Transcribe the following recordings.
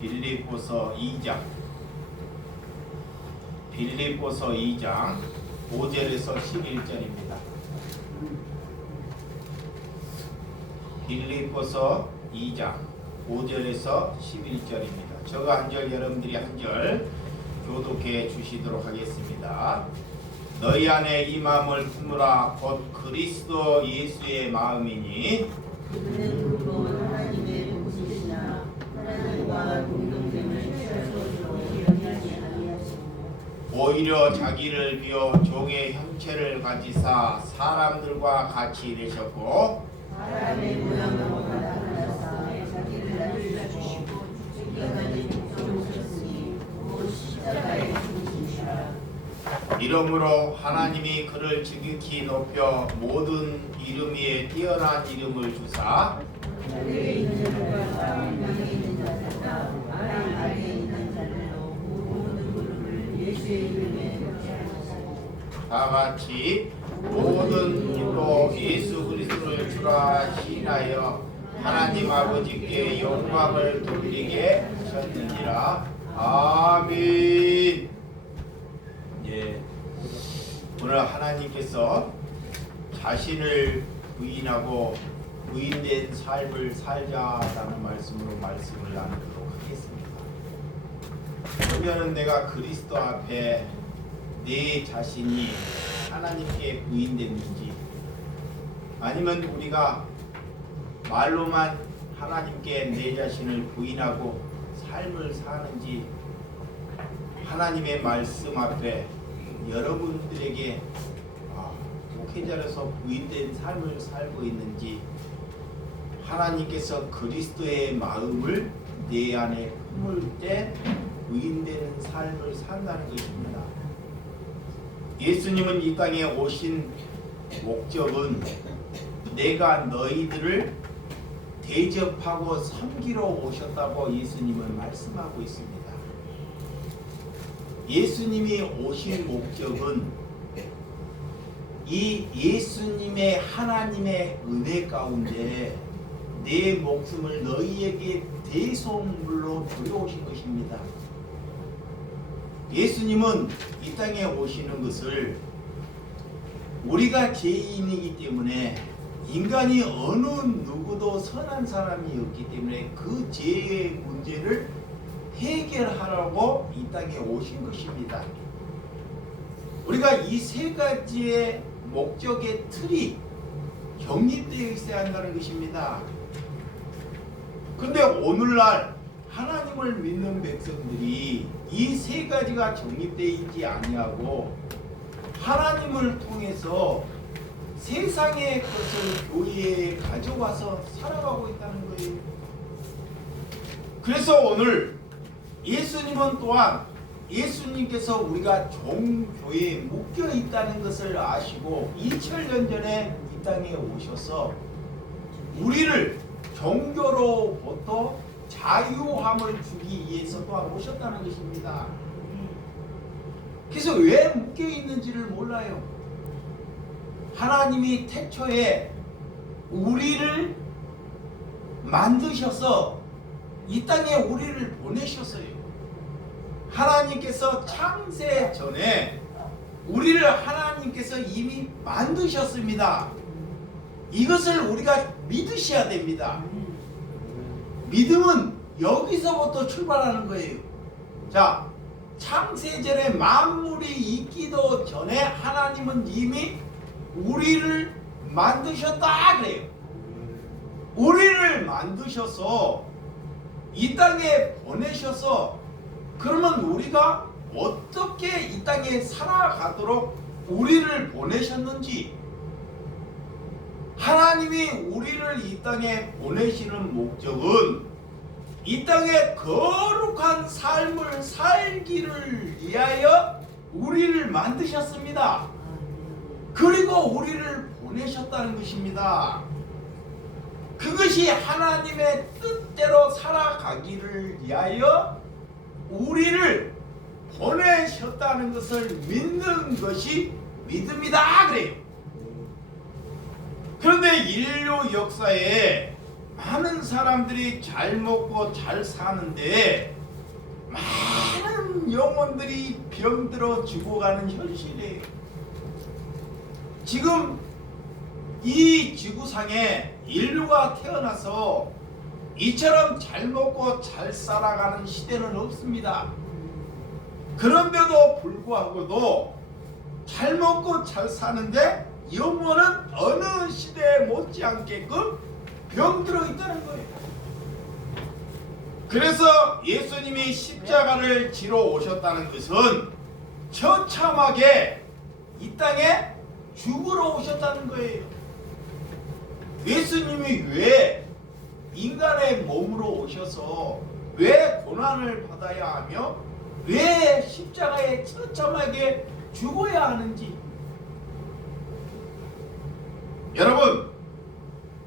빌립보서 2장 5절에서 11절입니다. 빌립보서 2장 5절에서 11절입니다. 저가 한 절, 여러분들이 한 절 교독해 주시도록 하겠습니다. 너희 안에 이 마음을 품으라. 곧 그리스도 예수의 마음이니 그는 그분 하나님의 모습이시나 하나님과 공동됨을 스스로 변하지 아니하시고 오히려 자기를 비워 종의 형체를 가지사 사람들과 같이 되셨고 사람의 모양으로 나타나사 자기를 낮추시고 죽기까지 복종하셨으니 곧 십자가에 죽으시니라. 이러므로 하나님이 그를 지극히 높여 모든 이름 위에 뛰어난 이름을 주사 하늘에 있는 자들과 땅에 있는 자들과 땅 아래에 있는 자들로 모든 무릎을 예수의 이름에 꿇게 다 같이 모든 이로 예수 그리스도를 주라 시인하여 하나님 아버지께 영광을 돌리게 하셨느니라. 아멘. 예, 오늘 하나님께서 자신을 부인하고 부인된 삶을 살자라는 말씀으로 말씀을 나누도록 하겠습니다. 그러면 내가 그리스도 앞에 내 자신이 하나님께 부인됐는지, 아니면 우리가 말로만 하나님께 내 자신을 부인하고 삶을 사는지, 하나님의 말씀 앞에 여러분들에게 목회자로서 부인된 삶을 살고 있는지, 하나님께서 그리스도의 마음을 내 안에 품을 때 부인되는 삶을 산다는 것입니다. 예수님은 이 땅에 오신 목적은 내가 너희들을 대접하고 섬기러 오셨다고 예수님은 말씀하고 있습니다. 예수님이 오신 목적은 이 예수님의 하나님의 은혜 가운데 내 목숨을 너희에게 대속물로 들여오신 것입니다. 예수님은 이 땅에 오시는 것을 우리가 죄인이기 때문에, 인간이 어느 누구도 선한 사람이 없기 때문에 그 죄의 문제를 해결하라고 이 땅에 오신 것입니다. 우리가 이 세 가지의 목적의 틀이 정립되어 있어야 한다는 것입니다. 그런데 오늘날 하나님을 믿는 백성들이 이 세 가지가 정립되어 있지 아니하고 하나님을 통해서 세상의 것을 교회에 가져와서 살아가고 있다는 거예요. 그래서 오늘 예수님은 또한, 예수님께서 우리가 종교에 묶여 있다는 것을 아시고 2000년 전에 이 땅에 오셔서 우리를 종교로부터 자유함을 주기 위해서 또한 오셨다는 것입니다. 그래서 왜 묶여 있는지를 몰라요. 하나님이 태초에 우리를 만드셔서 이 땅에 우리를 보내셨어요. 하나님께서 창세 전에 우리를 하나님께서 이미 만드셨습니다. 이것을 우리가 믿으셔야 됩니다. 믿음은 여기서부터 출발하는 거예요. 자, 창세전에 만물이 있기도 전에 하나님은 이미 우리를 만드셨다 그래요. 우리를 만드셔서 이 땅에 보내셔서, 그러면 우리가 어떻게 이 땅에 살아가도록 우리를 보내셨는지, 하나님이 우리를 이 땅에 보내시는 목적은 이 땅에 거룩한 삶을 살기를 위하여 우리를 만드셨습니다. 그리고 우리를 보내셨다는 것입니다. 그것이 하나님의 뜻대로 살아가기를 위하여 우리를 보내셨다는 것을 믿는 것이 믿음이다 그래요. 그런데 인류 역사에 많은 사람들이 잘 먹고 잘 사는데 많은 영혼들이 병들어 죽어가는 현실이에요. 지금 이 지구상에 인류가 태어나서 이처럼 잘 먹고 잘 살아가는 시대는 없습니다. 그런데도 불구하고도 잘 먹고 잘 사는데 영혼은 어느 시대에 못지않게끔 병들어 있다는 거예요. 그래서 예수님이 십자가를 지러 오셨다는 것은 처참하게 이 땅에 죽으러 오셨다는 거예요. 예수님이 왜 인간의 몸으로 오셔서 왜 고난을 받아야 하며 왜 십자가에 처참하게 죽어야 하는지. 여러분,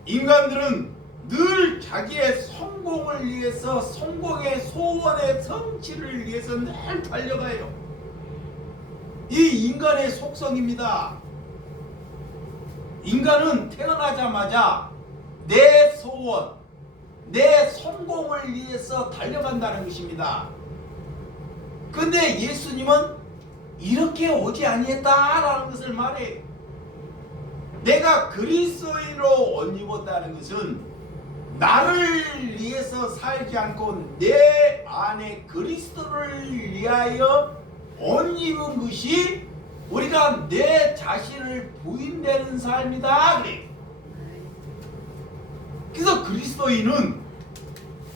인간들은 늘 자기의 성공을 위해서, 성공의 소원의 성취를 위해서 늘 달려가요. 이 인간의 속성입니다. 인간은 태어나자마자 내 소원, 내 성공을 위해서 달려간다는 것입니다. 근데 예수님은 이렇게 오지 아니했다라는 것을 말해요. 내가 그리스도인으로 옷 입었다는 것은 나를 위해서 살지 않고 내 안에 그리스도를 위하여 옷 입은 것이 우리가 내 자신을 부인되는 삶이다 그래요. 그래서 그리스도인은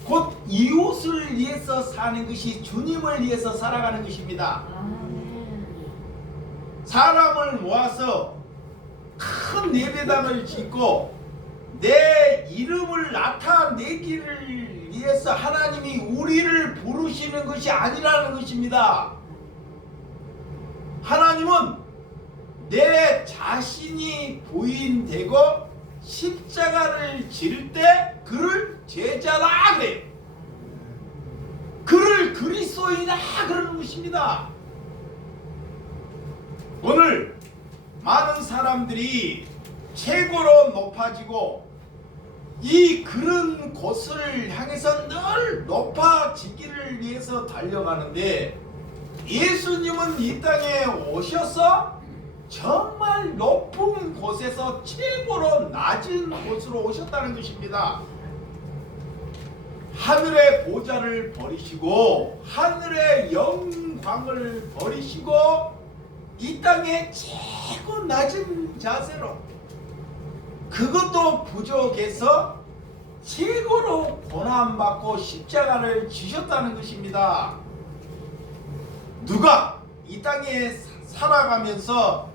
곧 이웃을 위해서 사는 것이 주님을 위해서 살아가는 것입니다. 사람을 모아서 큰 예배당을 짓고 내 이름을 나타내기를 위해서 하나님이 우리를 부르시는 것이 아니라는 것입니다. 하나님은 내 자신이 부인되고 십자가를 질 때 그를 제자라 그래요. 그를 그리스도이다 그러는 것입니다. 오늘 많은 사람들이 최고로 높아지고 이 그런 곳을 향해서 늘 높아지기를 위해서 달려가는데 예수님은 이 땅에 오셔서 정말 높은 곳에서 최고로 낮은 곳으로 오셨다는 것입니다. 하늘의 보좌를 버리시고 하늘의 영광을 버리시고 이 땅에 최고 낮은 자세로, 그것도 부족해서 최고로 고난받고 십자가를 지셨다는 것입니다. 누가 이 땅에 살아가면서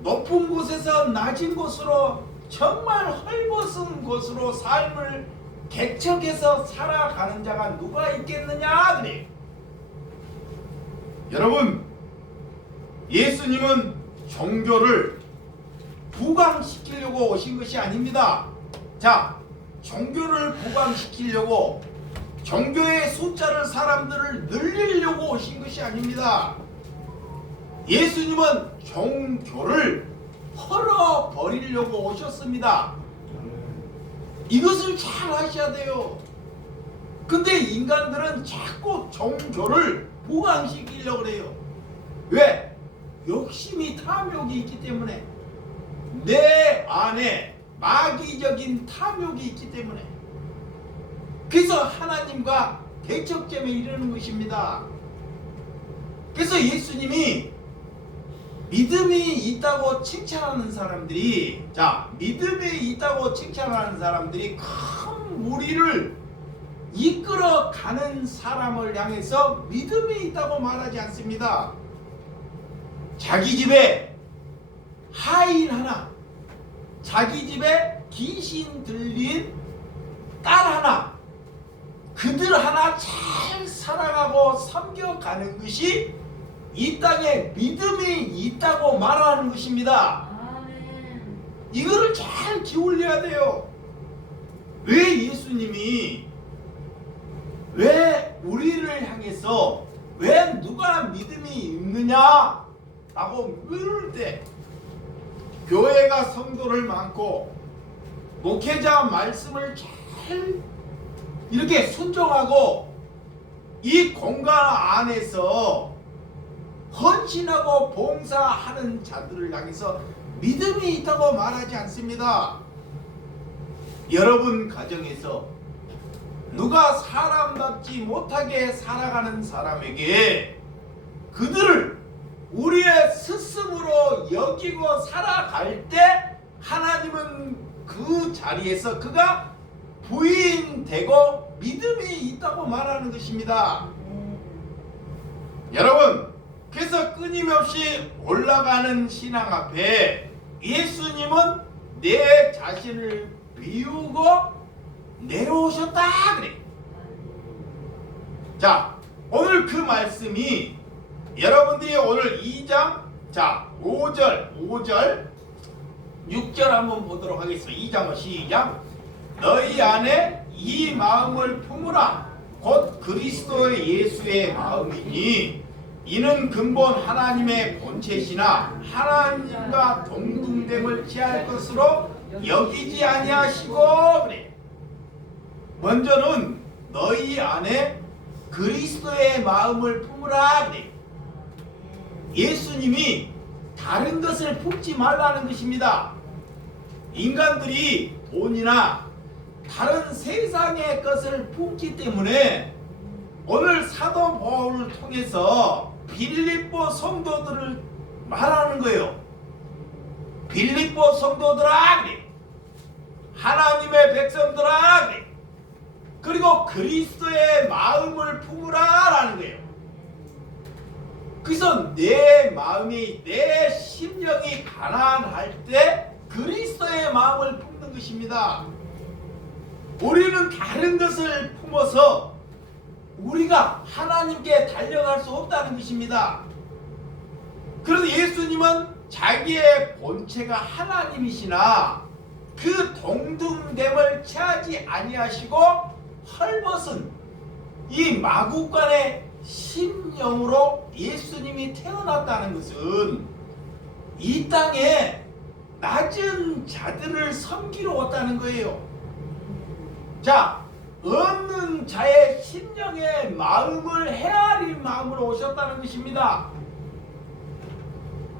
높은 곳에서 낮은 곳으로 정말 헐벗은 곳으로 삶을 개척해서 살아가는 자가 누가 있겠느냐 그래. 여러분, 예수님은 종교를 부강시키려고 오신 것이 아닙니다. 자, 종교를 부강시키려고, 종교의 숫자를 사람들을 늘리려고 오신 것이 아닙니다. 예수님은 종교를 헐어버리려고 오셨습니다. 이것을 잘 아셔야 돼요. 근데 인간들은 자꾸 종교를 부강시키려고 그래요. 왜? 욕심이, 탐욕이 있기 때문에. 내 안에 마귀적인 탐욕이 있기 때문에. 그래서 하나님과 대척점에 이르는 것입니다. 그래서 예수님이 믿음이 있다고 칭찬하는 사람들이, 자, 믿음이 있다고 칭찬하는 사람들이 큰 무리를 이끌어가는 사람을 향해서 믿음이 있다고 말하지 않습니다. 자기 집에 하인 하나, 자기 집에 귀신 들린 딸 하나, 그들 하나 잘 살아가고 섬겨가는 것이 이 땅에 믿음이 있다고 말하는 것입니다. 이거를 잘 기울여야 돼요. 왜 예수님이 왜 우리를 향해서 왜 누가 믿음이 있느냐 라고 물을 때 교회가 성도를 많고 목회자 말씀을 잘 잘 이렇게 순종하고 이 공간 안에서 헌신하고 봉사하는 자들을 향해서 믿음이 있다고 말하지 않습니다. 여러분 가정에서 누가 사람답지 못하게 살아가는 사람에게 그들을 우리의 스승으로 여기고 살아갈 때 하나님은 그 자리에서 그가 부인되고 믿음이 있다고 말하는 것입니다. 여러분, 그래서 끊임없이 올라가는 신앙 앞에 예수님은 내 자신을 비우고 내려오셨다 그래. 자, 오늘 그 말씀이 여러분들이 오늘 2장 5절 6절 한번 보도록 하겠습니다. 2장은 시작. 너희 안에 이 마음을 품으라. 곧 그리스도 예수의 마음이니 이는 근본 하나님의 본체시나 하나님과 동등됨을 취할 것으로 여기지 아니하시고 그래. 먼저는 너희 안에 그리스도의 마음을 품으라 그래. 예수님이 다른 것을 품지 말라는 것입니다. 인간들이 돈이나 다른 세상의 것을 품기 때문에 오늘 사도 바울을 통해서 빌립보 성도들을 말하는 거예요. 빌립보 성도들아 그래. 하나님의 백성들아 그래. 그리고 그리스도의 마음을 품으라라는 거예요. 그래서 내 마음이 내 심령이 가난할 때 그리스도의 마음을 품는 것입니다. 우리는 다른 것을 품어서 우리가 하나님께 달려갈 수 없다는 것입니다. 그래서 예수님은 자기의 본체가 하나님이시나 그 동등됨을 취하지 아니하시고 헐벗은 이 마구간의 심령으로 예수님이 태어났다는 것은 이 땅에 낮은 자들을 섬기러 왔다는 거예요. 자, 없는 자의 심령의 마음을 헤아릴 마음으로 오셨다는 것입니다.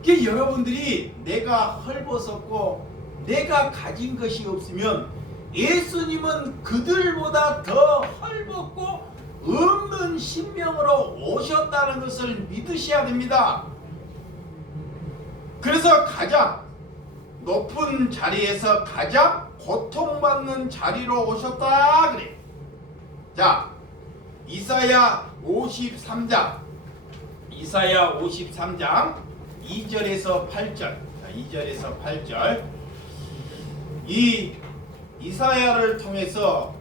그 여러분들이 내가 헐벗었고 내가 가진 것이 없으면 예수님은 그들보다 더 헐벗고 없는 심령으로 오셨다는 것을 믿으셔야 됩니다. 그래서 가장 높은 자리에서 가장 고통받는 자리로 오셨다 그래. 자, 이사야 53장 2절에서 8절. 2절에서 8절. 이 이사야를 통해서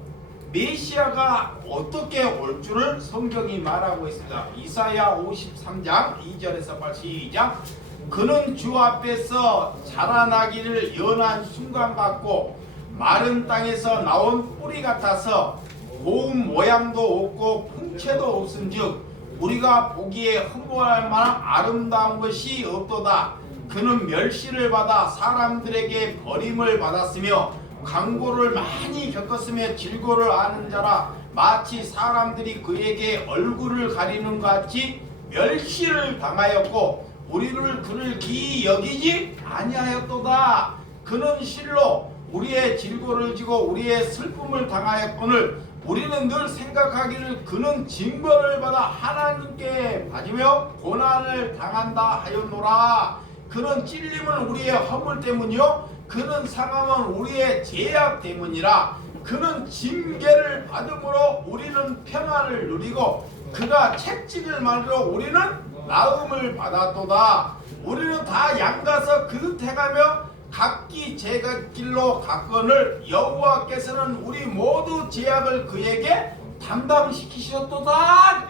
메시아가 어떻게 올 줄을 성경이 말하고 있습니다. 이사야 53장 2절에서 8절 시작. 그는 주 앞에서 자라나기를 연한 순간 같고 마른 땅에서 나온 뿌리 같아서 고운 모양도 없고 풍채도 없은즉 우리가 보기에 흠모할 만한 아름다운 것이 없도다. 그는 멸시를 받아 사람들에게 버림을 받았으며 강고를 많이 겪었으며 질고를 아는 자라 마치 사람들이 그에게 얼굴을 가리는 것 같이 멸시를 당하였고 우리를 그를 기이 여기지 아니하였도다. 그는 실로 우리의 질고를 지고 우리의 슬픔을 당하였거늘 우리는 늘 생각하기를 그는 징벌을 받아 하나님께 받으며 고난을 당한다 하였노라. 그는 찔림은 우리의 허물 때문이요 그는 상함은 우리의 죄악 때문이라. 그는 징계를 받음으로 우리는 평안을 누리고 그가 채찍을 맞으러 우리는 나음을 받았도다. 우리는 다 양가서 그릇해가며 각기 제 길로 갔거늘 여호와께서는 우리 모두 죄악을 그에게 담당시키셨도다.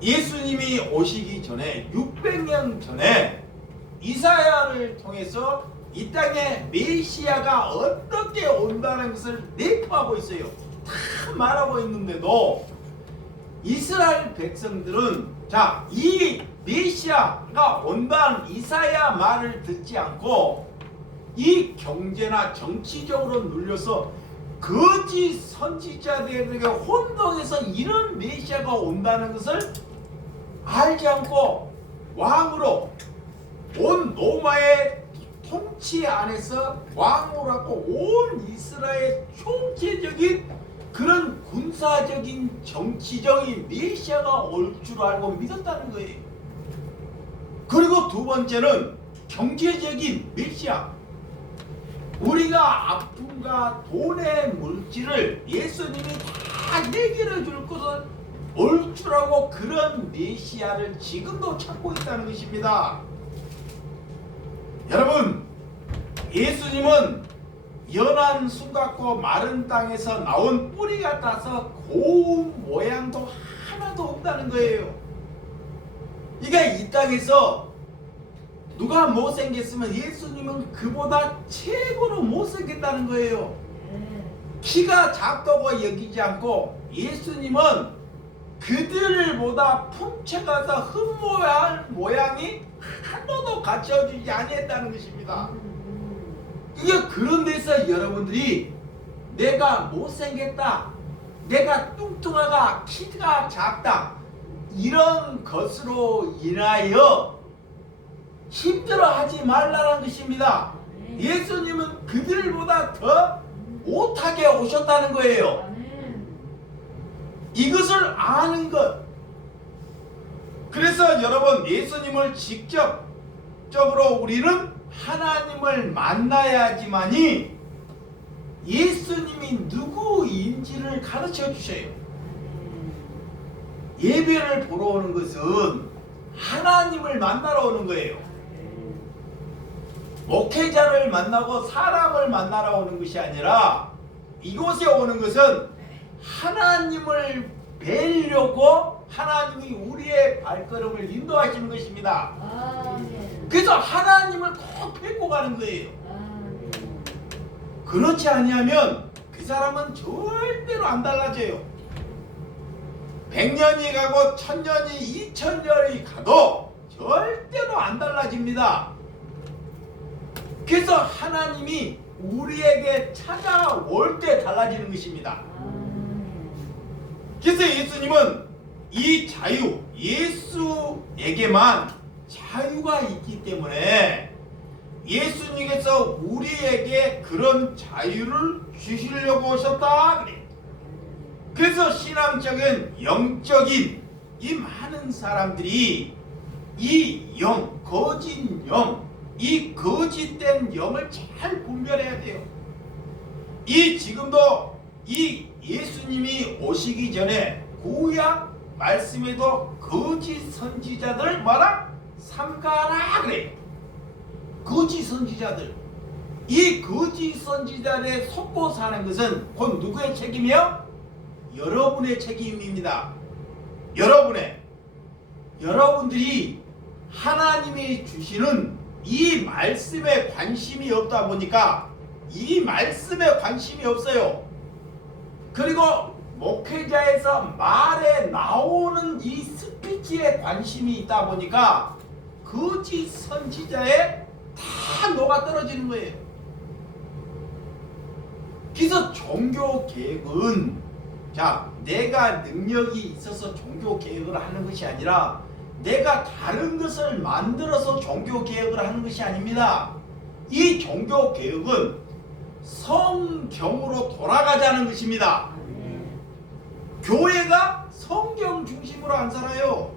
예수님이 오시기 전에 600년 전에 이사야를 통해서 이 땅에 메시아가 어떻게 온다는 것을 내포하고 있어요. 다 말하고 있는데도 이스라엘 백성들은 이 메시아가 온다는 이사야 말을 듣지 않고 이 경제나 정치적으로 눌려서 거짓 선지자들에게 혼동해서 이런 메시아가 온다는 것을 알지 않고 왕으로 온 로마의 통치 안에서 왕으로 하고 온 이스라엘 총체적인 그런 군사적인 정치적인 메시아가 올 줄 알고 믿었다는 거예요. 그리고 두 번째는 경제적인 메시아. 우리가 아픔과 돈의 물질을 예수님이 다 해결해 줄 것은 올 줄 알고 그런 메시아를 지금도 찾고 있다는 것입니다. 여러분, 예수님은 연한 숨같고 마른 땅에서 나온 뿌리 같아서 고운 모양도 하나도 없다는 거예요. 그러니까 이 땅에서 누가 못생겼으면 예수님은 그보다 최고로 못생겼다는 거예요. 키가 작다고 여기지 않고 예수님은 그들보다 풍채가서 흠모한 모양이 하나도 갖춰주지 아니했다는 것입니다. 이게 그런 데서 여러분들이 내가 못생겼다, 내가 뚱뚱하다, 키가 작다 이런 것으로 인하여 힘들어하지 말라는 것입니다. 예수님은 그들보다 더 못하게 오셨다는 거예요. 이것을 아는 것. 그래서 여러분, 예수님을 직접적으로 우리는 하나님을 만나야지만이 예수님이 누구인지를 가르쳐 주셔요. 예배를 보러 오는 것은 하나님을 만나러 오는 거예요. 목회자를 만나고 사람을 만나러 오는 것이 아니라 이곳에 오는 것은 하나님을 뵈려고 하나님이 우리의 발걸음을 인도하시는 것입니다. 그래서 하나님을 꼭 뵙고 가는 거예요. 그렇지 아니하면 그 사람은 절대로 안 달라져요. 100년이 가고 1000년이 2000년이 가도 절대로 안 달라집니다. 그래서 하나님이 우리에게 찾아올 때 달라지는 것입니다. 그래서 예수님은 이 자유, 예수에게만 자유가 있기 때문에 예수님께서 우리에게 그런 자유를 주시려고 오셨다 그래. 그래서 신앙적인 영적인 이 많은 사람들이 이 영, 거짓 영, 이 거짓된 영을 잘 분별해야 돼요. 이 지금도 이 예수님이 오시기 전에 구약 말씀에도 거짓 선지자들 뭐라? 삼가라 그래. 거짓 선지자들. 이 거짓 선지자들에 속고 사는 것은 곧 누구의 책임이요? 여러분의 책임입니다. 여러분들이 하나님이 주시는 이 말씀에 관심이 없다 보니까 이 말씀에 관심이 없어요. 그리고 목회자에서 말에 나오는 이 스피치에 관심이 있다 보니까 거짓 선지자에 다 녹아 떨어지는 거예요. 그래서 종교 개혁은 내가 능력이 있어서 종교 개혁을 하는 것이 아니라 내가 다른 것을 만들어서 종교 개혁을 하는 것이 아닙니다. 이 종교 개혁은 성경으로 돌아가자는 것입니다. 교회가 성경 중심으로 안 살아요.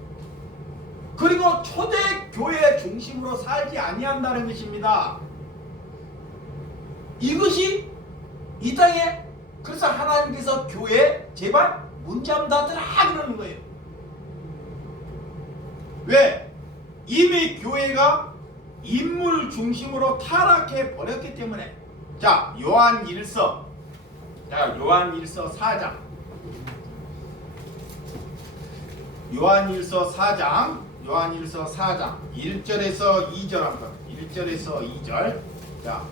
그리고 초대 교회 중심으로 살지 아니한다는 것입니다. 이것이 이 땅에 그래서 하나님께서 교회 제발 문 좀 닫으라 그러는 거예요. 왜? 이미 교회가 인물 중심으로 타락해 버렸기 때문에. 자, 요한일서 4장. 요한일서 4장 1절에서 2절 한번. 1절에서 2절. 자,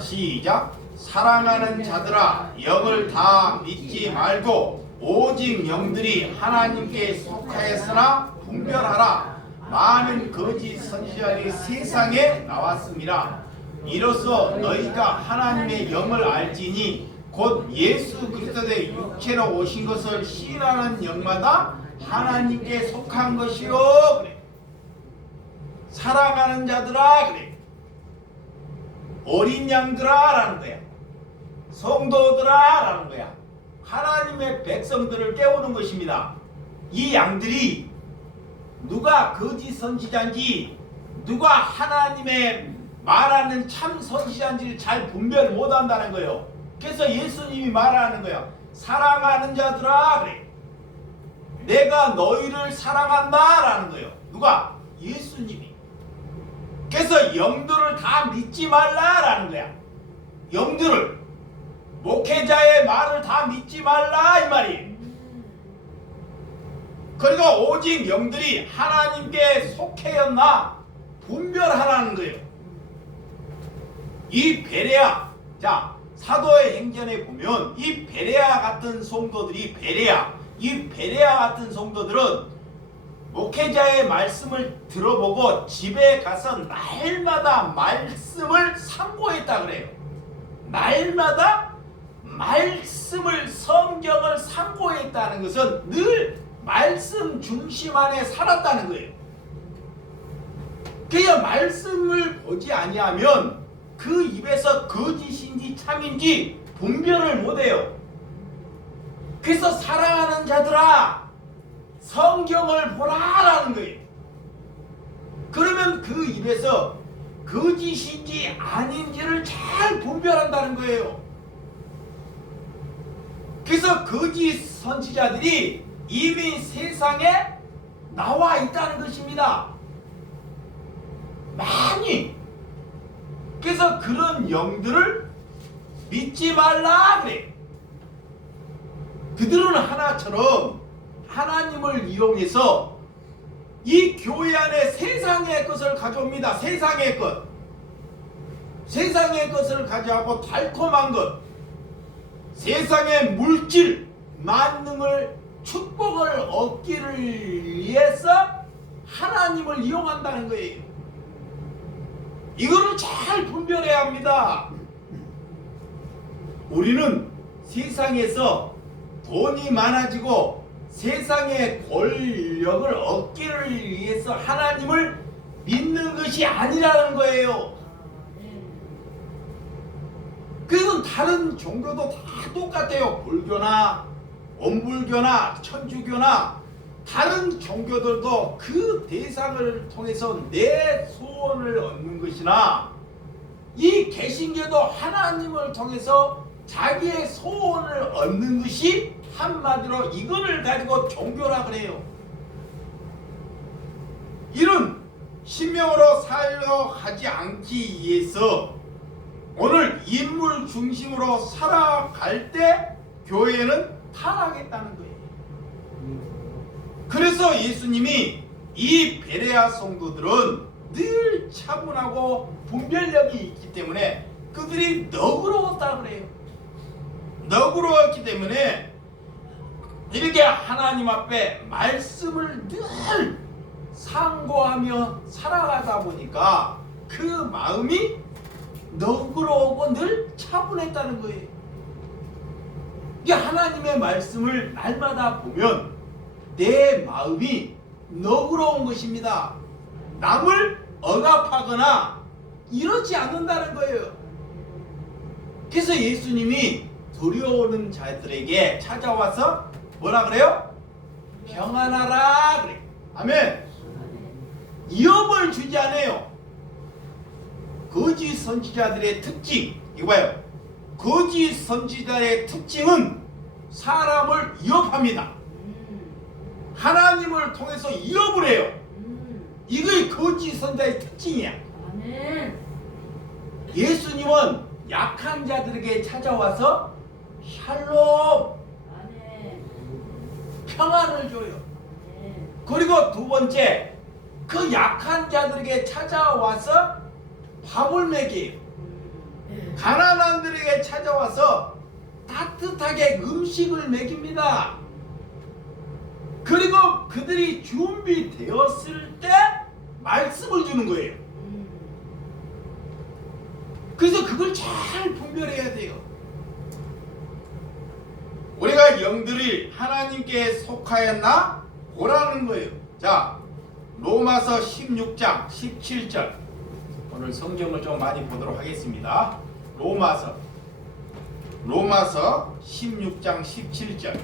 시작. 사랑하는 자들아, 영을 다 믿지 말고 오직 영들이 하나님께 속하였으나 분별하라. 많은 거짓 선지자들이 세상에 나왔습니다. 이로써 너희가 하나님의 영을 알지니 곧 예수 그리스도의 육체로 오신 것을 시인하는 영마다 하나님께 속한 것이요 그래. 사랑하는 자들아 그래. 어린 양들아 라는 거야. 성도들아 라는 거야. 하나님의 백성들을 깨우는 것입니다. 이 양들이 누가 거짓 선지자인지 누가 하나님의 말하는 참 선지자인지를 잘 분별 못한다는 거예요. 그래서 예수님이 말하는 거야. 사랑하는 자들아 그래. 내가 너희를 사랑한다 라는 거예요. 누가? 예수님이. 그래서 영들을 다 믿지 말라라는 거야. 영들을, 목회자의 말을 다 믿지 말라 이 말이. 그리고 오직 영들이 하나님께 속해였나 분별하라는 거예요. 이 베레아, 자 사도의 행전에 보면 이 베레아 같은 성도들이 이 베레아 같은 성도들은 목회자의 말씀을 들어보고 집에 가서 날마다 말씀을 상고했다 그래요. 날마다 말씀을, 성경을 상고했다는 것은 늘 말씀 중심 안에 살았다는 거예요. 그냥 말씀을 보지 아니하면 그 입에서 거짓인지 참인지 분별을 못해요. 그래서 사랑하는 자들아 성경을 보라라는 거예요. 그러면 그 입에서 거짓인지 아닌지를 잘 분별한다는 거예요. 그래서 거짓 선지자들이 이미 세상에 나와 있다는 것입니다. 많이. 그래서 그런 영들을 믿지 말라 그래. 그들은 하나처럼 하나님을 이용해서 이 교회 안에 세상의 것을 가져옵니다. 세상의 것. 세상의 것을 가져오고 달콤한 것. 세상의 물질, 만능을, 축복을 얻기를 위해서 하나님을 이용한다는 거예요. 이거를 잘 분별해야 합니다. 우리는 세상에서 돈이 많아지고 세상의 권력을 얻기를 위해서 하나님을 믿는 것이 아니라는 거예요. 그래서 다른 종교도 다 똑같아요. 불교나 원불교나 천주교나 다른 종교들도 그 대상을 통해서 내 소원을 얻는 것이나 이 개신교도 하나님을 통해서 자기의 소원을 얻는 것이 한마디로 이거를 가지고 종교라 그래요. 이런 신명으로 살아가지 않기 위해서 오늘 인물 중심으로 살아갈 때 교회는 타락했다는 거예요. 그래서 예수님이 이 베레아 성도들은 늘 차분하고 분별력이 있기 때문에 그들이 너그러웠다 그래요. 너그러웠기 때문에 이렇게 하나님 앞에 말씀을 늘 상고하며 살아가다 보니까 그 마음이 너그러우고 늘 차분했다는 거예요. 이 하나님의 말씀을 날마다 보면 내 마음이 너그러운 것입니다. 남을 억압하거나 이러지 않는다는 거예요. 그래서 예수님이 두려워하는 자들에게 찾아와서 뭐라 그래요? 평안하라 그래. 아멘. 위협을 주지 않아요. 거짓 선지자들의 특징 이거예요. 거짓 선지자의 특징은 사람을 위협합니다. 하나님을 통해서 위협을 해요. 이게 거짓 선지자의 특징이야. 예수님은 약한 자들에게 찾아와서 샬롬 평안을 줘요. 그리고 두 번째 그 약한 자들에게 찾아와서 밥을 먹여요. 가난한들에게 찾아와서 따뜻하게 음식을 먹입니다. 그리고 그들이 준비되었을 때 말씀을 주는 거예요. 그래서 그걸 잘 분별해야 돼요. 우리가 영들이 하나님께 속하였나? 보라는 거예요. 자, 로마서 16장 17절. 오늘 성경을 좀 많이 보도록 하겠습니다. 로마서 16장 17절.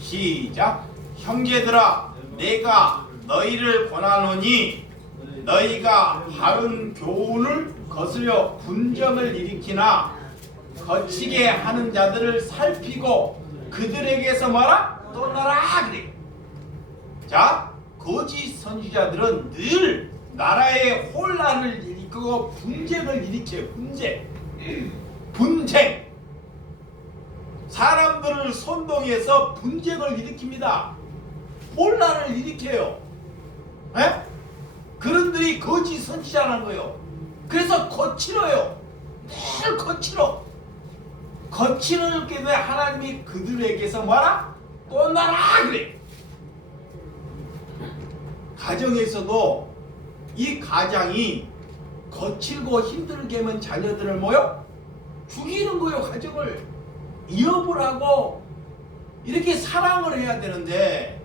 시작. 형제들아, 내가 너희를 권하노니 너희가 바른 교훈을 거스려 분쟁을 일으키나 거치게 하는 자들을 살피고 그들에게서 뭐라? 떠나라 그래. 자, 거짓 선지자들은 늘 나라에 혼란을 일으키고 분쟁을 일으켜요. 분쟁. 사람들을 선동해서 분쟁을 일으킵니다. 혼란을 일으켜요. 에? 그런들이 거짓 선지자라는 거예요. 그래서 거칠어요. 늘 거칠어. 거칠을 때문에 하나님이 그들에게서 뭐라? 떠나라 그래. 가정에서도 이 가장이 거칠고 힘들게 하면 자녀들을 뭐요? 죽이는 거예요. 가정을 이업을 하고 이렇게 사랑을 해야 되는데,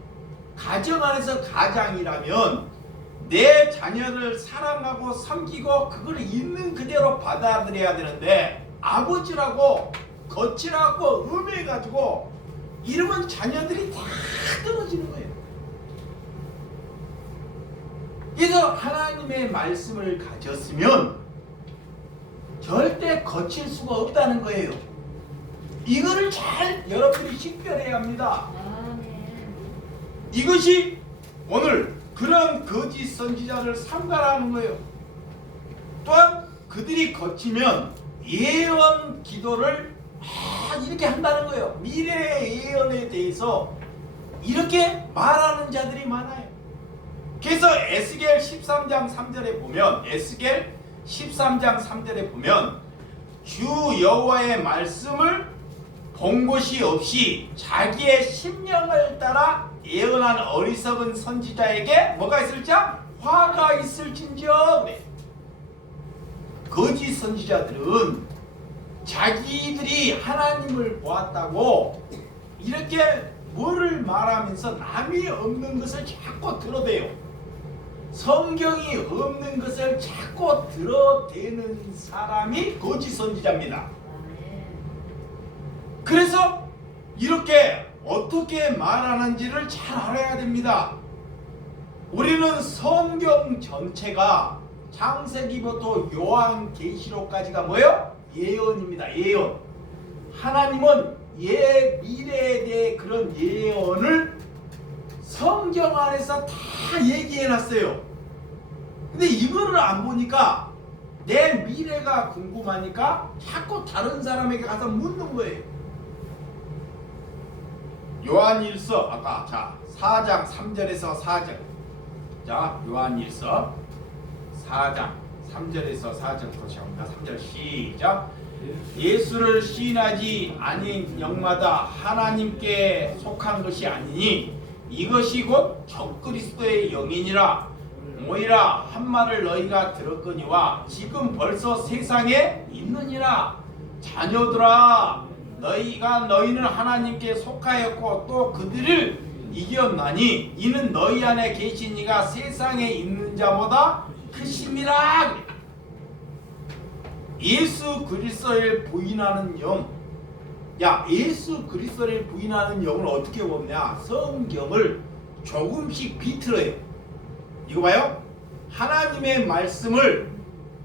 가정 안에서 가장이라면 내 자녀를 사랑하고 섬기고 그걸 있는 그대로 받아들여야 되는데, 아버지라고 거칠하고 음해가지고 이러면 자녀들이 다 떨어지는 거예요. 그래서 하나님의 말씀을 가졌으면 절대 거칠 수가 없다는 거예요. 이거를 잘 여러분들이 식별해야 합니다. 이것이 오늘 그런 거짓 선지자를 삼가라는 거예요. 또한 그들이 거치면 예언 기도를 이렇게 한다는 거예요. 미래의 예언에 대해서 이렇게 말하는 자들이 많아요. 그래서 에스겔 13장 3절에 보면, 에스겔 13장 3절에 보면 주 여호와의 말씀을 본 것이 없이 자기의 심령을 따라 예언한 어리석은 선지자에게 뭐가 있을지야? 화가 있을진저. 거짓 선지자들은 자기들이 하나님을 보았다고 이렇게 뭐를 말하면서 남이 없는 것을 자꾸 들어대요. 성경이 없는 것을 자꾸 들어대는 사람이 거짓 선지자입니다. 그래서 이렇게 어떻게 말하는지를 잘 알아야 됩니다. 우리는 성경 전체가 창세기부터 요한계시록까지가 뭐예요? 예언입니다. 예언. 하나님은 미래에 대해 그런 예언을 성경 안에서 다 얘기해 놨어요. 근데 이거를 안 보니까 내 미래가 궁금하니까 자꾸 다른 사람에게 가서 묻는 거예요. 요한일서 아까 4장 3절에서 4절. 자, 요한일서 4장 3절에서 4절부터 시작합니다. 3절 시작. 예수를 시인하지 아닌 영마다 하나님께 속한 것이 아니니 이것이 곧 적그리스도의 영이니라. 모이라 한 말을 너희가 들었거니와 지금 벌써 세상에 있느니라. 자녀들아, 너희는 하나님께 속하였고 또 그들을 이겼나니 이는 너희 안에 계신 이가 세상에 있는 자보다 크심이라. 예수 그리스도를 부인하는 영. 야, 예수 그리스도를 부인하는 영을 어떻게 보냐? 성경을 조금씩 비틀어요. 이거 봐요. 하나님의 말씀을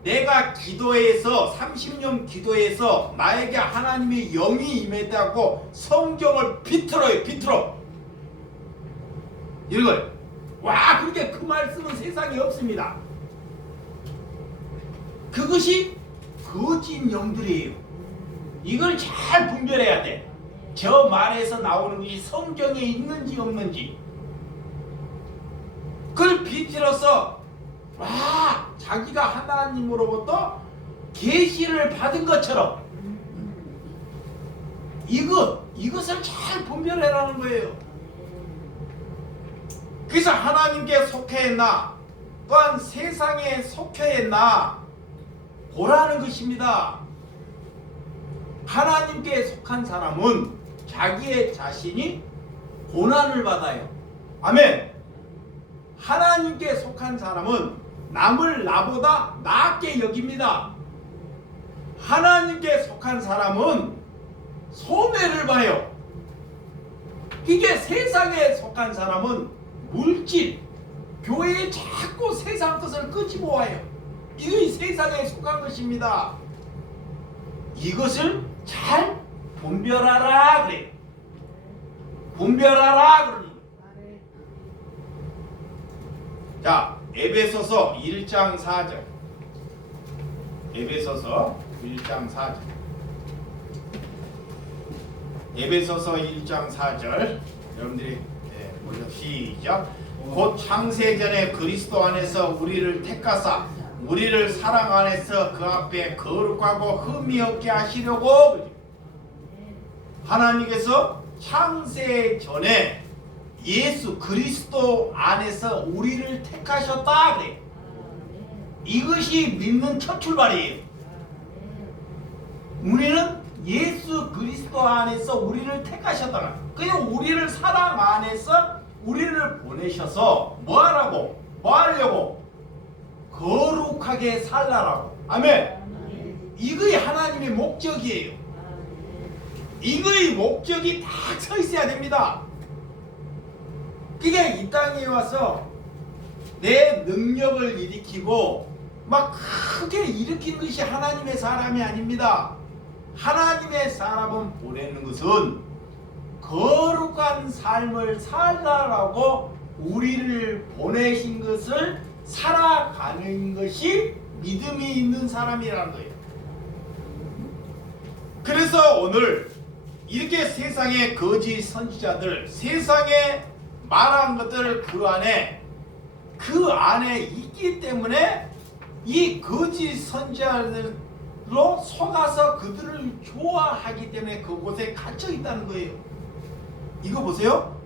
내가 기도해서 30년 기도해서 나에게 하나님의 영이 임했다고 성경을 비틀어요. 비틀어. 이걸 와, 그렇게 그 말씀은 세상에 없습니다. 그것이 거짓 영들이에요. 이걸 잘 분별해야 돼. 저 말에서 나오는 것이 성경에 있는지 없는지. 그걸 비틀어서 와, 자기가 하나님으로부터 계시를 받은 것처럼 이것을 잘 분별해라는 거예요. 그래서 하나님께 속해했나 또한 세상에 속해했나 보라는 것입니다. 하나님께 속한 사람은 자기의 자신이 고난을 받아요. 아멘. 하나님께 속한 사람은 남을 나보다 낫게 여깁니다. 하나님께 속한 사람은 손해를 봐요. 이게 세상에 속한 사람은 물질, 교회에 자꾸 세상 것을 끄집어와요. 이게 세상에 속한 것입니다. 이것을 잘 분별하라 그래요. 분별하라 그러는 거예요. 자, 에베소서 1장 4절. 에베소서 1장 4절. 에베소서 1장 4절. 여러분들이 먼저 시작. 곧 창세전에 그리스도 안에서 우리를 택하사 우리를 사랑 안에서 그 앞에 거룩하고 흠이 없게 하시려고. 하나님께서 창세전에 예수 그리스도 안에서 우리를 택하셨다 그래. 이것이 믿는 첫 출발이에요. 우리는 예수 그리스도 안에서 우리를 택하셨다. 그냥 우리를 사랑 안에서 우리를 보내셔서 뭐하라고? 뭐하려고? 거룩하게 살라라고. 아멘. 이거이 하나님의 목적이에요. 이거의 목적이 딱 서 있어야 됩니다. 그게 이 땅에 와서 내 능력을 일으키고 막 크게 일으키는 것이 하나님의 사람이 아닙니다. 하나님의 사람은 보내는 것은 거룩한 삶을 살라라고 우리를 보내신 것을 살아가는 것이 믿음이 있는 사람이라는 거예요. 그래서 오늘 이렇게 세상의 거짓 선지자들, 세상에 말한 것들 그 안에 있기 때문에 이 거짓 선지자들로 속아서 그들을 좋아하기 때문에 그곳에 갇혀 있다는 거예요. 이거 보세요.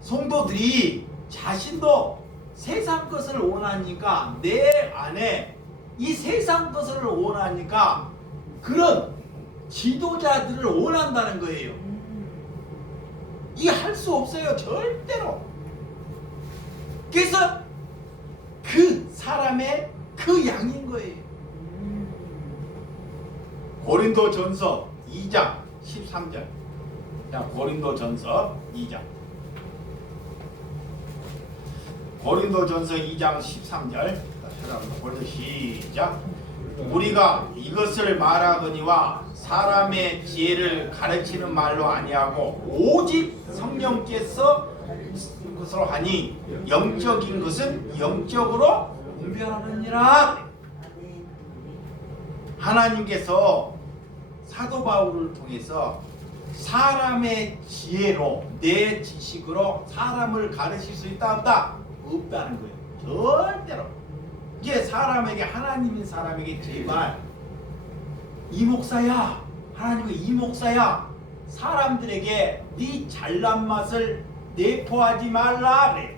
성도들이 자신도 세상 것을 원하니까 내 안에 이 세상 것을 원하니까 그런 지도자들을 원한다는 거예요. 이게 할 수 없어요. 절대로. 그래서 그 사람의 그 양인 거예요. 고린도전서 2장 13절. 자, 고린도전서 2장. 고린도전서 2장 13절. 먼저 시작. 우리가 이것을 말하거니와 사람의 지혜를 가르치는 말로 아니하고 오직 성령께서 것으로 하니 영적인 것은 영적으로 분별하느니라. 하나님께서 사도 바울을 통해서 사람의 지혜로 내 지식으로 사람을 가르칠 수 있다 없다? 없다는 거예요. 절대로. 이게 사람에게 하나님인 사람에게 제발 이 목사야, 하나님은 이 목사야, 사람들에게 네 잘난 맛을 내포하지 말라 그래.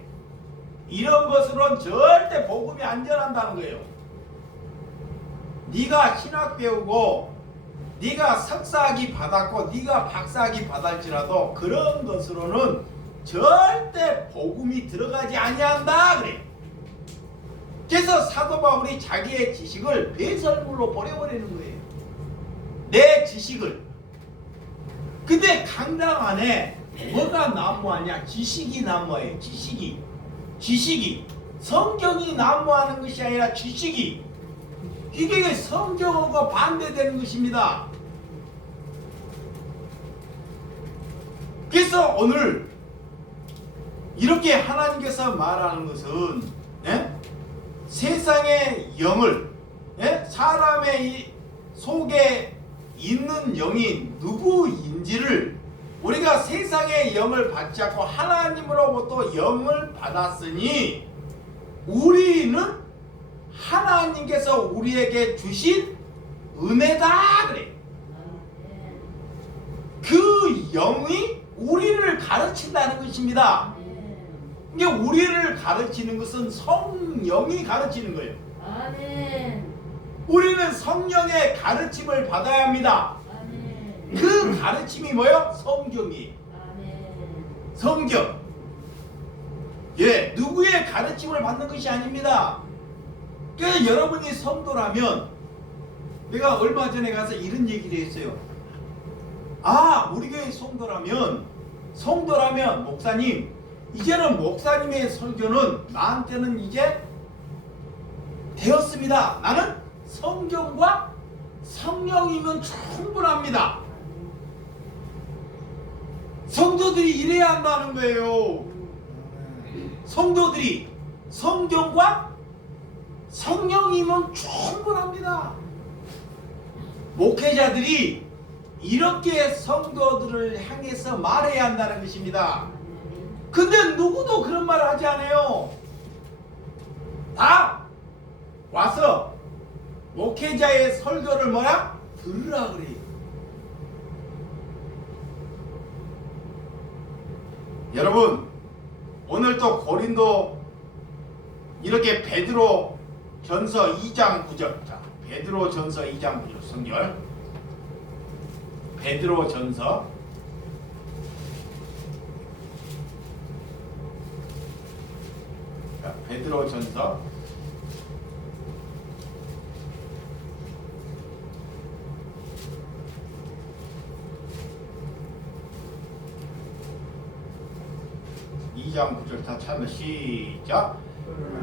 이런 것으로는 절대 복음이 안 전한다는 거예요. 네가 신학 배우고 네가 석사학위 받았고 네가 박사학위 받을지라도 그런 것으로는 절대 복음이 들어가지 아니한다 그래. 그래서 사도 바울이 자기의 지식을 배설물로 버려버리는 거예요. 내 지식을. 근데 강당 안에 뭐가 난무하냐? 지식이 난무해요. 지식이 성경이 난무하는 것이 아니라 지식이. 이게 성경과 반대되는 것입니다. 그래서 오늘 이렇게 하나님께서 말하는 것은 세상의 영을 사람의 속에 있는 영이 누구인지를 우리가 세상의 영을 받지 않고 하나님으로부터 영을 받았으니 우리는 하나님께서 우리에게 주신 은혜다 그래. 그 영이 우리를 가르친다는 것입니다. 이게 우리를 가르치는 것은 성령이 가르치는 거예요. 우리는 성령의 가르침을 받아야 합니다. 그 가르침이 뭐예요? 성경이. 성경. 예, 누구의 가르침을 받는 것이 아닙니다. 그러니까 여러분이 성도라면, 내가 얼마 전에 가서 이런 얘기를 했어요. 아, 우리 교회 성도라면 목사님, 이제는 목사님의 설교는 나한테는 이제 되었습니다. 나는 성경과 성령이면 충분합니다. 성도들이 이래야 한다는 거예요. 성도들이 성경과 성령이면 충분합니다. 목회자들이 이렇게 성도들을 향해서 말해야 한다는 것입니다. 근데 누구도 그런 말을 하지 않아요. 다 와서 목회자의 설교를 뭐야? 들으라 그래요. 여러분, 오늘 또 고린도 이렇게 베드로 전서 2장 9절. 자, 베드로 전서 2장 9절 성결. 베드로 전서 2장 9절 다 참여 시작.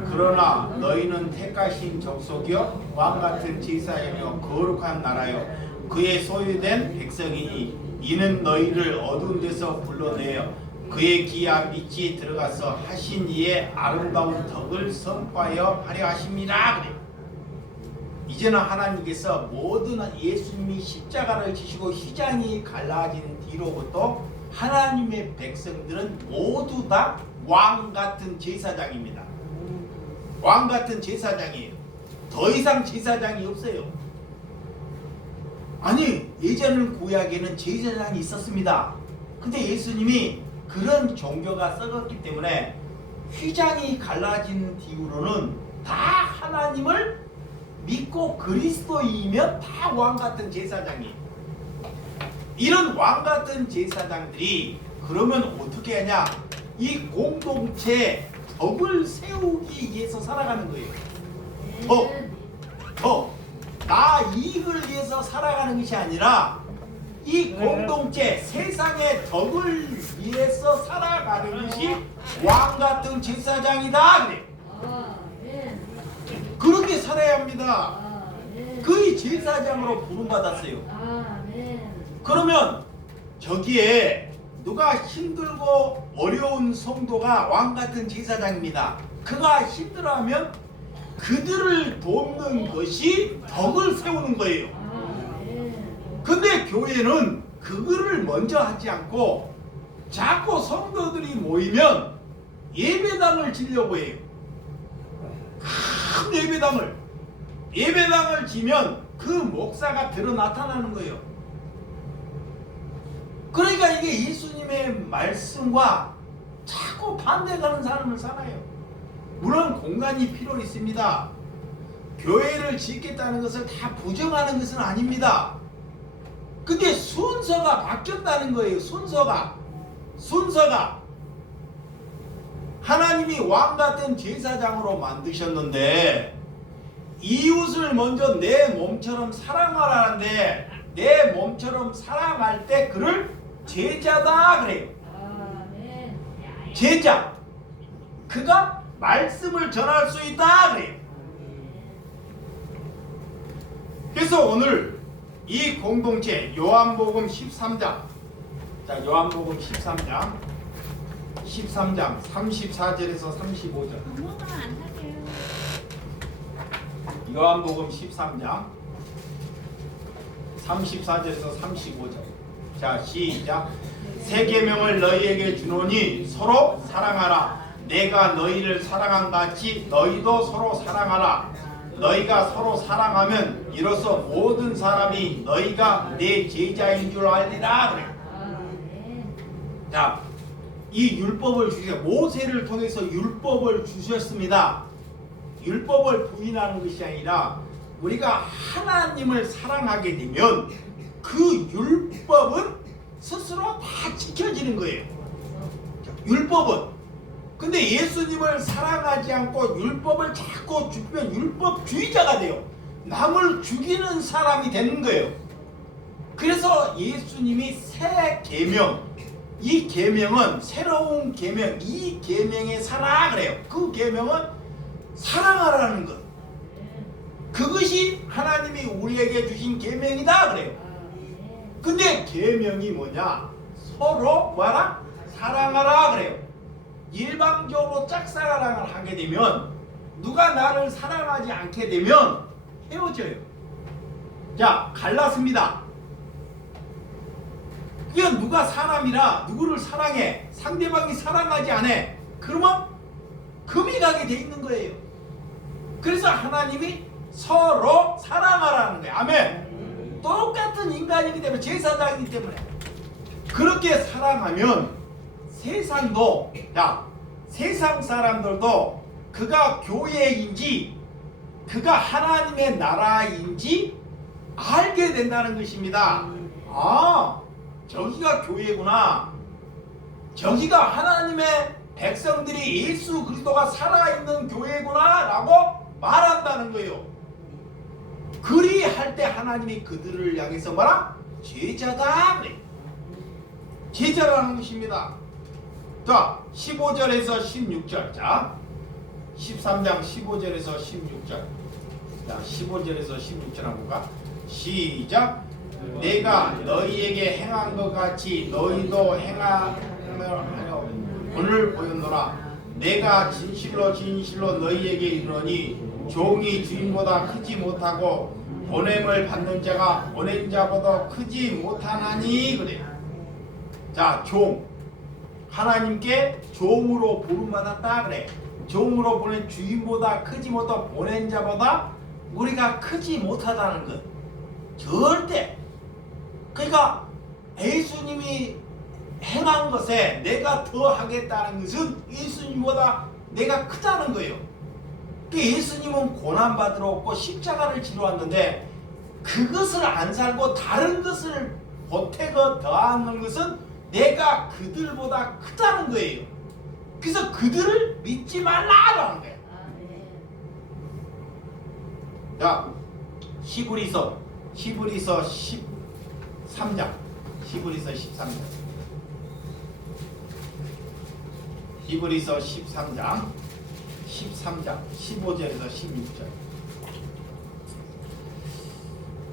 그러나 너희는 택하신 족속이요 왕같은 제사장이요 거룩한 나라요 그의 소유된 백성이니 이는 너희를 어두운 데서 불러내어 그의 기이한 빛이 들어가서 하신 이의 아름다운 덕을 선포하여 하려 하십니다. 그래. 이제는 하나님께서 모든 예수님이 십자가를 지시고 휘장이 갈라진 뒤로부터 하나님의 백성들은 모두 다 왕같은 제사장입니다. 왕같은 제사장이에요. 더 이상 제사장이 없어요. 아니, 예전은 구약에는 제사장이 있었습니다. 근데 예수님이 그런 종교가 썩었기 때문에 휘장이 갈라진 뒤로는 다 하나님을 믿고 그리스도이면 다 왕같은 제사장이에요. 이런 왕같은 제사장들이 그러면 어떻게 하냐? 이 공동체에 덕을 세우기 위해서 살아가는 거예요. 나 이익을 위해서 살아가는 것이 아니라 이 공동체, 세상의 덕을 위해서 살아가는 것이 왕같은 제사장이다. 그래. 그렇게 살아야 합니다. 그의 제사장으로 부름받았어요. 그러면 저기에 누가 힘들고 어려운 성도가 왕같은 제사장입니다. 그가 힘들어하면 그들을 돕는 것이 덕을 세우는 거예요. 근데 교회는 그거를 먼저 하지 않고 자꾸 성도들이 모이면 예배당을 지려고 해요. 큰 예배당을 지면 그 목사가 들어 나타나는 거예요. 그러니까 이게 예수님의 말씀과 자꾸 반대가는 삶을 살아요. 물론 공간이 필요 있습니다. 교회를 짓겠다는 것을 다 부정하는 것은 아닙니다. 근데 순서가 바뀌었다는 거예요. 순서가 하나님이 왕같은 제사장으로 만드셨는데 이웃을 먼저 내 몸처럼 사랑하라는데 내 몸처럼 사랑할 때 그를 제자다 그래요. 제자. 그가 말씀을 전할 수 있다 그래요. 그래서 오늘 이 공동체 요한복음 13장, 자 요한복음 13장 34절에서 35절. 요한복음 13장 34절에서 35절. 자 시작. 새 계명을 너희에게 주노니 서로 사랑하라. 내가 너희를 사랑한 같이 너희도 서로 사랑하라. 너희가 서로 사랑하면 이로써 모든 사람이 너희가 내 제자인 줄 알리라. 그래. 자, 이 율법을 주셔 모세를 통해서 율법을 주셨습니다. 율법을 부인하는 것이 아니라 우리가 하나님을 사랑하게 되면 그 율법은 스스로 다 지켜지는 거예요. 자, 율법은. 근데 예수님을 사랑하지 않고 율법을 자꾸 죽이면 율법주의자가 돼요. 남을 죽이는 사람이 되는 거예요. 그래서 예수님이 새 계명, 이 계명은 새로운 계명, 이 계명에 살아 그래요. 그 계명은 사랑하라는 것. 그것이 하나님이 우리에게 주신 계명이다 그래요. 근데 계명이 뭐냐? 서로 뭐하라? 사랑하라 그래요. 일방적으로 짝사랑을 하게 되면, 누가 나를 사랑하지 않게 되면 헤어져요. 자, 갈랐습니다. 그냥 누가 사람이라 누구를 사랑해, 상대방이 사랑하지 않아, 그러면 금이 가게 돼 있는 거예요. 그래서 하나님이 서로 사랑하라는 거예요. 아멘. 똑같은 인간이기 때문에, 제사장이기 때문에 그렇게 사랑하면 세상도, 야, 세상 사람들도 그가 교회인지 그가 하나님의 나라인지 알게 된다는 것입니다. 아, 저기가 교회구나, 저기가 하나님의 백성들이 예수 그리스도가 살아있는 교회구나 라고 말한다는 거예요. 그리할 때 하나님이 그들을 향해서 뭐라? 제자다 그래. 제자라는 것입니다. 자, 15절에서 16절. 자, 13장 15절에서 16절. 자, 15절에서 16절 한번 볼까? 시작. 내가 너희에게 행한 것 같이 너희도 행하며 하여 오늘 보였노라. 내가 진실로 진실로 너희에게 이르노니 종이 주인보다 크지 못하고 보냄을 받는 자가 보낸 자보다 크지 못하나니 그래. 자, 종, 하나님께 종으로 부름받았다 그래. 종으로 보낸 주인보다 크지 못하고 보낸 자보다 우리가 크지 못하다는 것. 절대. 그러니까 예수님이 행한 것에 내가 더 하겠다는 것은 예수님보다 내가 크다는 거예요. 예수님은 고난받으러 왔고 십자가를 지러 왔는데 그것을 안 살고 다른 것을 보태고 더하는 것은 내가 그들보다 크다는 거예요. 그래서 그들을 믿지 말라라는 거예요. 자, 히브리서 13장. 히브리서 13장. 히브리서 13장 15절에서 16절.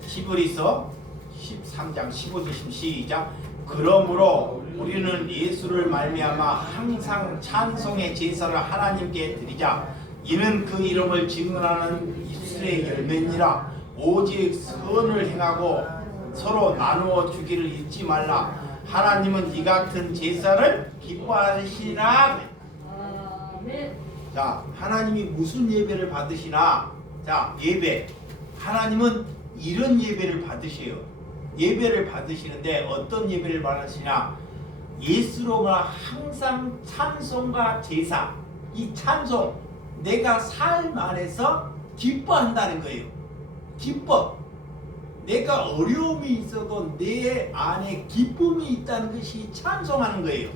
히브리서 13장 15절 시작. 그러므로 우리는 예수를 말미암아 항상 찬송의 제사를 하나님께 드리자. 이는 그 이름을 증언하는 입술의 열매니라. 오직 선을 행하고 서로 나누어 주기를 잊지 말라. 하나님은 이 같은 제사를 기뻐하시나. 자, 하나님이 무슨 예배를 받으시나? 자, 예배. 하나님은 이런 예배를 받으셔요. 예배를 받으시는데 어떤 예배를 받으시냐? 예수로만 항상 찬송과 제사. 이 찬송, 내가 삶 안에서 기뻐한다는 거예요. 기뻐. 내가 어려움이 있어도 내 안에 기쁨이 있다는 것이 찬송하는 거예요.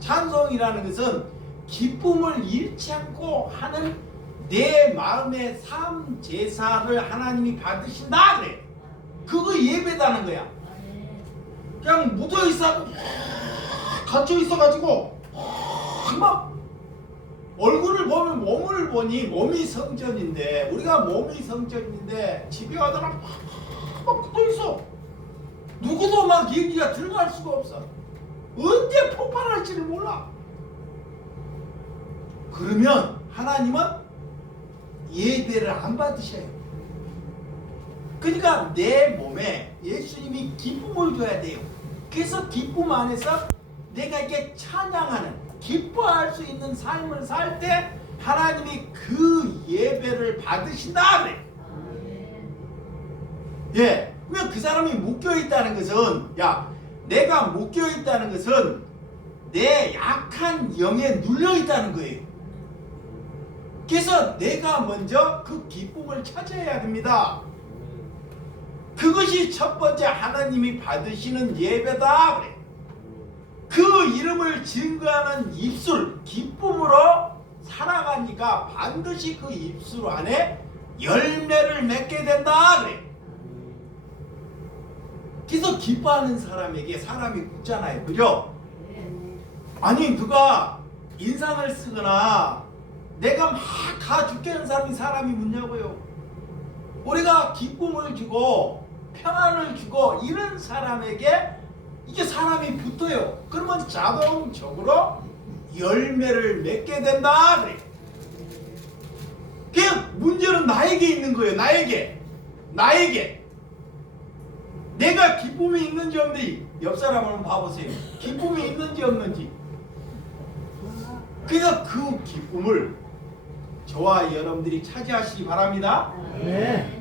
찬송이라는 것은 기쁨을 잃지 않고 하는 내 마음의 삶 제사를 하나님이 받으신다 그래. 그거 예배다는 거야. 그냥 묻어 있어, 갇혀 있어가지고 막 얼굴을 보면 몸을 보니 몸이 성전인데, 우리가 몸이 성전인데 집에 가다가 막 묻어 있어. 누구도 막 얘기가 들어갈 수가 없어. 언제 폭발할지를 몰라. 그러면 하나님은 예배를 안 받으셔요. 그러니까 내 몸에 예수님이 기쁨을 줘야 돼요. 그래서 기쁨 안에서 내가 이게 찬양하는, 기뻐할 수 있는 삶을 살 때 하나님이 그 예배를 받으신다 그래. 예, 왜 그 사람이 묶여 있다는 것은, 야, 내가 묶여 있다는 것은 내 약한 영에 눌려 있다는 거예요. 그래서 내가 먼저 그 기쁨을 찾아야 됩니다. 그것이 첫 번째 하나님이 받으시는 예배다 그래. 그 이름을 증거하는 입술, 기쁨으로 살아가니까 반드시 그 입술 안에 열매를 맺게 된다 그래. 그래서 기뻐하는 사람에게 사람이 묻잖아요, 그죠? 아니 누가 인상을 쓰거나 내가 막 다 죽겠는 사람이 묻냐고요. 우리가 기쁨을 주고 평안을 주고 이런 사람에게 이게 사람이 붙어요. 그러면 자동적으로 열매를 맺게 된다 그래. 그냥 문제는 나에게 있는 거예요. 나에게 내가 기쁨이 있는지 없는지 옆 사람 한번 봐보세요. 기쁨이 있는지 없는지. 그래서 그 기쁨을 저와 여러분들이 차지하시기 바랍니다. 네.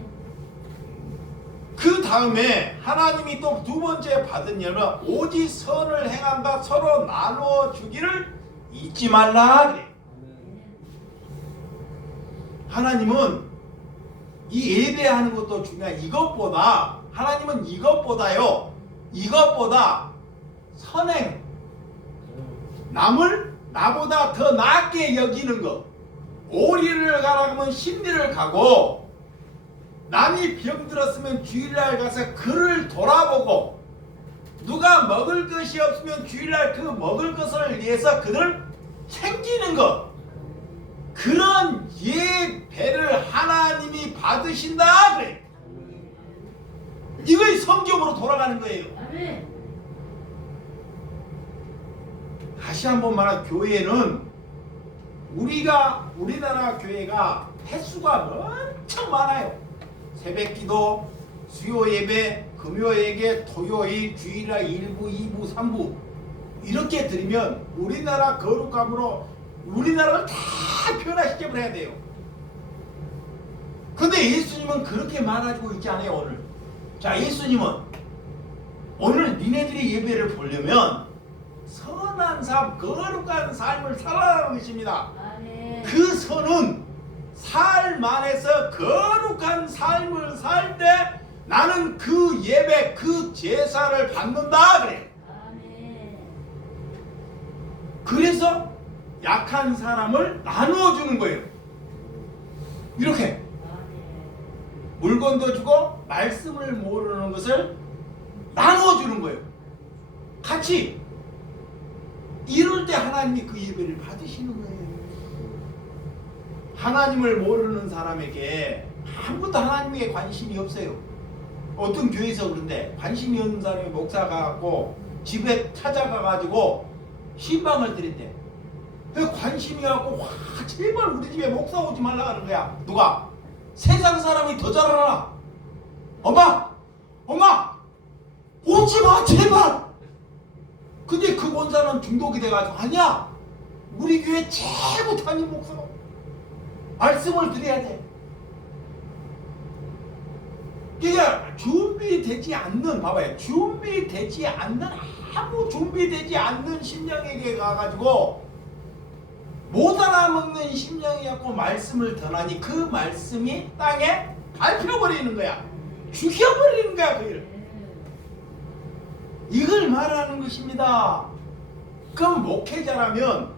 그 다음에 하나님이 또 두 번째 받은 열매는 오직 선을 행함과 서로 나누어 주기를 잊지 말라 그래. 하나님은 이 예배하는 것도 중요한 이것보다 하나님은 이것보다 선행, 남을 나보다 더 낫게 여기는 것, 오리를 가라 하면 십리를 가고, 남이 병들었으면 주일날 가서 그를 돌아보고, 누가 먹을 것이 없으면 주일날 그 먹을 것을 위해서 그들을 챙기는 것, 그런 예배를 하나님이 받으신다 그래. 이것이 성경으로 돌아가는 거예요. 다시 한번 말하면 교회는 우리나라 교회가 횟수가 엄청 많아요. 새벽기도, 수요예배, 금요예배, 토요일, 주일날 1부, 2부, 3부 이렇게 드리면 우리나라 거룩함으로 우리나라를 다 변화시켜버려야 돼요. 근데 예수님은 그렇게 말하고 있지 않아요. 오늘 자, 예수님은 오늘 니네들이 예배를 보려면 선한 삶, 거룩한 삶을 살아가는 것입니다. 그 선은 삶 안에서 거룩한 삶을 살 때 나는 그 예배, 그 제사를 받는다 그래. 그래서 약한 사람을 나누어 주는 거예요. 이렇게 물건도 주고 말씀을 모르는 것을 나누어 주는 거예요. 같이 이럴 때 하나님이 그 예배를 받으시는 거예요. 하나님을 모르는 사람에게 아무것도 하나님에게 관심이 없어요. 어떤 교회에서 그런데 관심이 없는 사람이 목사가 갖고 집에 찾아가 가지고 신방을 드린대. 그 관심이 갖고 와 제발 우리 집에 목사 오지 말라 하는 거야. 누가? 세상 사람이 더 잘 알아. 엄마 오지 마 제발. 근데 그 권사는 중독이 돼가지고 아니야 우리 교회 최고 담임 목사가 말씀을 드려야 돼. 그러니까 준비되지 않는 봐봐요. 아무 준비되지 않는 심령에게 가가지고 못 알아먹는 심령이 갖고 말씀을 전하니 그 말씀이 땅에 밟혀버리는 거야. 죽여버리는 거야 그 일을. 이걸 말하는 것입니다. 그럼 목회자라면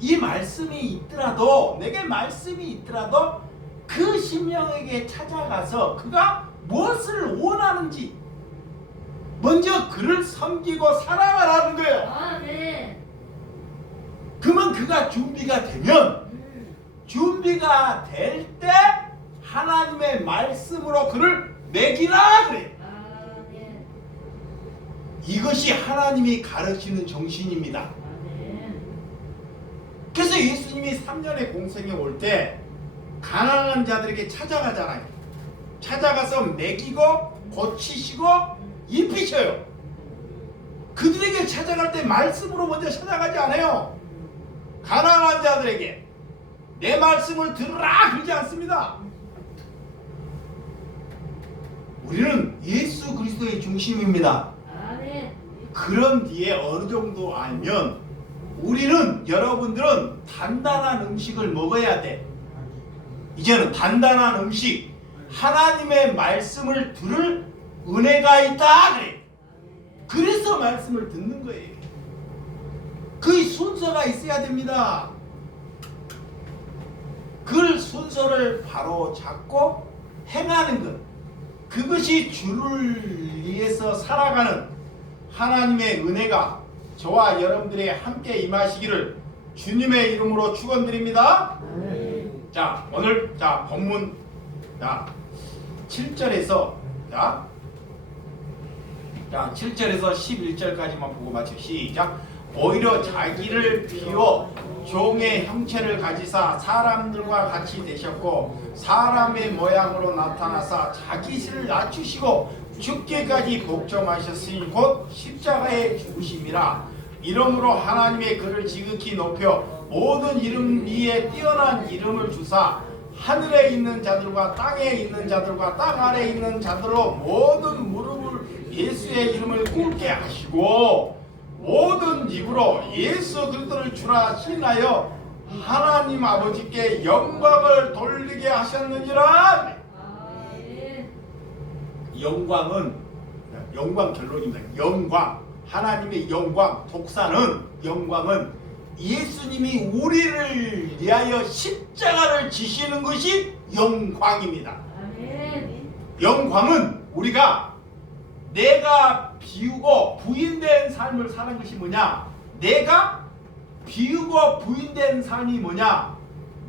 이 말씀이 있더라도 내게 말씀이 있더라도 그 심령에게 찾아가서 그가 무엇을 원하는지 먼저 그를 섬기고 사랑하라는 거예요. 그러면 그가 준비가 되면 준비가 될 때 하나님의 말씀으로 그를 먹이라 그래. 이것이 하나님이 가르치는 정신입니다. 그래서 예수님이 3년의 공생에 올 때 가난한 자들에게 찾아가잖아요. 찾아가서 먹이고 고치시고 입히셔요. 그들에게 찾아갈 때 말씀으로 먼저 찾아가지 않아요. 가난한 자들에게 내 말씀을 들으라 그러지 않습니다. 우리는 예수 그리스도의 중심입니다. 그런 뒤에 어느 정도 알면 우리는 여러분들은 단단한 음식을 먹어야 돼. 이제는 단단한 음식 하나님의 말씀을 들을 은혜가 있다 그래. 그래서 말씀을 듣는 거예요. 그 순서가 있어야 됩니다. 그 순서를 바로 잡고 행하는 것, 그것이 주를 위해서 살아가는 하나님의 은혜가 저와 여러분들의 함께 임하시기를 주님의 이름으로 축원드립니다. 자, 오늘 본문 7절에서 7절에서 11절까지만 보고 마쳐. 시작. 오히려 자기를 비워 종의 형체를 가지사 사람들과 같이 되셨고 사람의 모양으로 나타나사 자기 스를 낮추시고 죽기까지 복종하셨으니 곧 십자가에 죽으심이라. 이러므로 하나님의 그를 지극히 높여 모든 이름 위에 뛰어난 이름을 주사 하늘에 있는 자들과 땅에 있는 자들과 땅 아래에 있는 자들로 모든 무릎을 예수의 이름을 꿇게 하시고 모든 입으로 예수 그리스도를 주라 신하여 하나님 아버지께 영광을 돌리게 하셨느니라. 영광은 영광 결론입니다. 영광, 하나님의 영광, 독사는 영광은 예수님이 우리를 위하여 십자가를 지시는 것이 영광입니다. 영광은 우리가 내가 비우고 부인된 삶을 사는 것이 뭐냐? 내가 비우고 부인된 삶이 뭐냐?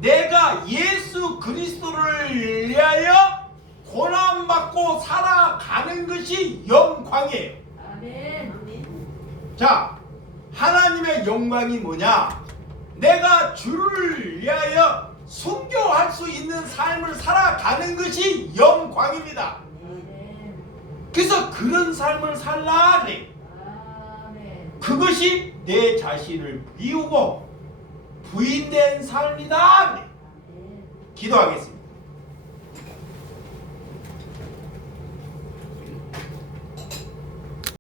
내가 예수 그리스도를 위하여 고난받고 살아가는 것이 영광이에요. 자, 하나님의 영광이 뭐냐? 내가 주를 위하여 순교할 수 있는 삶을 살아가는 것이 영광입니다. 그래서 그런 삶을 살라 그래. 그것이 내 자신을 비우고 부인된 삶이다 그래. 기도하겠습니다.